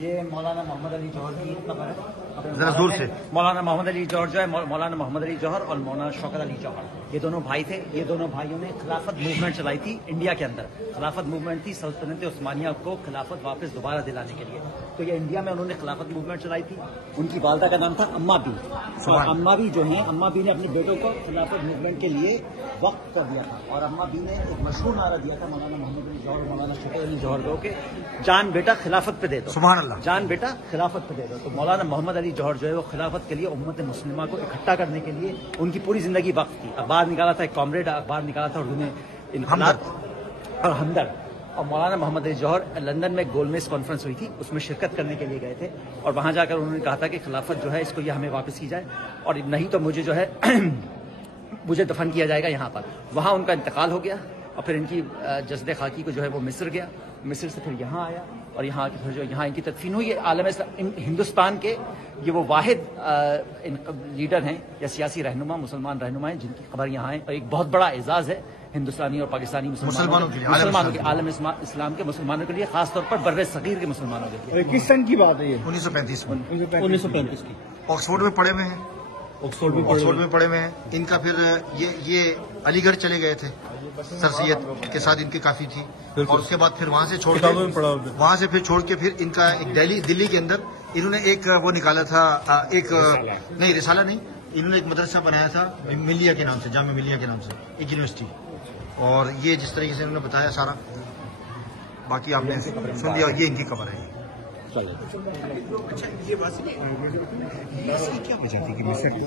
یہ مولانا محمد علی جوہر کی قبر ہے. ذرا زور سے. مولانا محمد علی جوہر جو ہے مولانا محمد علی جوہر اور مولانا شوکت علی جوہر یہ دونوں بھائی تھے. یہ دونوں بھائیوں نے خلافت موومنٹ چلائی تھی انڈیا کے اندر. خلافت موومنٹ تھی سلطنت عثمانیہ کو خلافت واپس دوبارہ دلانے کے لیے. تو یہ انڈیا میں انہوں نے خلافت موومنٹ چلائی تھی. ان کی والدہ کا نام تھا اما بی. اور اما بی جو ہیں اما بی نے اپنے بیٹوں کو خلافت موومنٹ کے لیے وقف کر دیا تھا. اور اما بی نے ایک مشہور نعرہ دیا تھا مولانا محمد علی جوہر اور مولانا شوکت علی جوہر کو کہ جان بیٹا خلافت پہ دے دو. سبحان اللہ. جان بیٹا خلافت پہ دے دو. تو مولانا محمد علی جوہر جو ہے وہ خلافت کے لیے امت مسلمہ کو اکٹھا کرنے کے لیے ان کی پوری زندگی وقف کی. اخبار نکالا تھا, ایک کامریڈ اخبار نکالا تھا اردو میں, انقلاب اور ہمدرد. اور مولانا محمد علی جوہر لندن میں گول میز کانفرنس ہوئی تھی, اس میں شرکت کرنے کے لیے گئے تھے. اور وہاں جا کر انہوں نے کہا تھا کہ خلافت جو ہے اس کو یہ ہمیں واپس کی جائے, اور نہیں تو مجھے جو ہے مجھے دفن کیا جائے گا یہاں پر. وہاں ان کا انتقال ہو گیا. اور پھر ان کی جسد خاکی کو جو ہے وہ مصر گیا, مصر سے پھر یہاں آیا, اور یہاں کی پھر جو یہاں ان کی تدفین ہوئی. عالم ہندوستان کے یہ وہ واحد لیڈر ہیں یا سیاسی رہنما, مسلمان رہنما ہیں جن کی خبر یہاں ہے. اور ایک بہت بڑا اعزاز ہے ہندوستانی اور پاکستانی مسلمانوں کے, عالم اسلام کے مسلمانوں کے لیے, خاص طور پر بر صغیر کے مسلمانوں کے لیے. کس سن کی بات ہے یہ؟ 1935 کی. آکسفورڈ میں پڑھے ہوئے ہیں. آکسفورڈ میں پڑھے ہوئے ہیں. ان کا پھر یہ علی گڑھ چلے گئے تھے, سر سید کے ساتھ ان کی کافی تھی. اور اس کے بعد پھر وہاں سے پھر چھوڑ کے پھر ان کا ایک دلی کے اندر انہوں نے ایک وہ نکالا تھا, ایک نہیں رسالہ نہیں, انہوں نے ایک مدرسہ بنایا تھا ملیہ کے نام سے, جامعہ ملیہ کے نام سے, ایک یونیورسٹی. اور یہ جس طریقے سے انہوں نے بتایا سارا, باقی آپ نے سن لیا, یہ ان کی خبر ہے. اچھا یہ بات کیا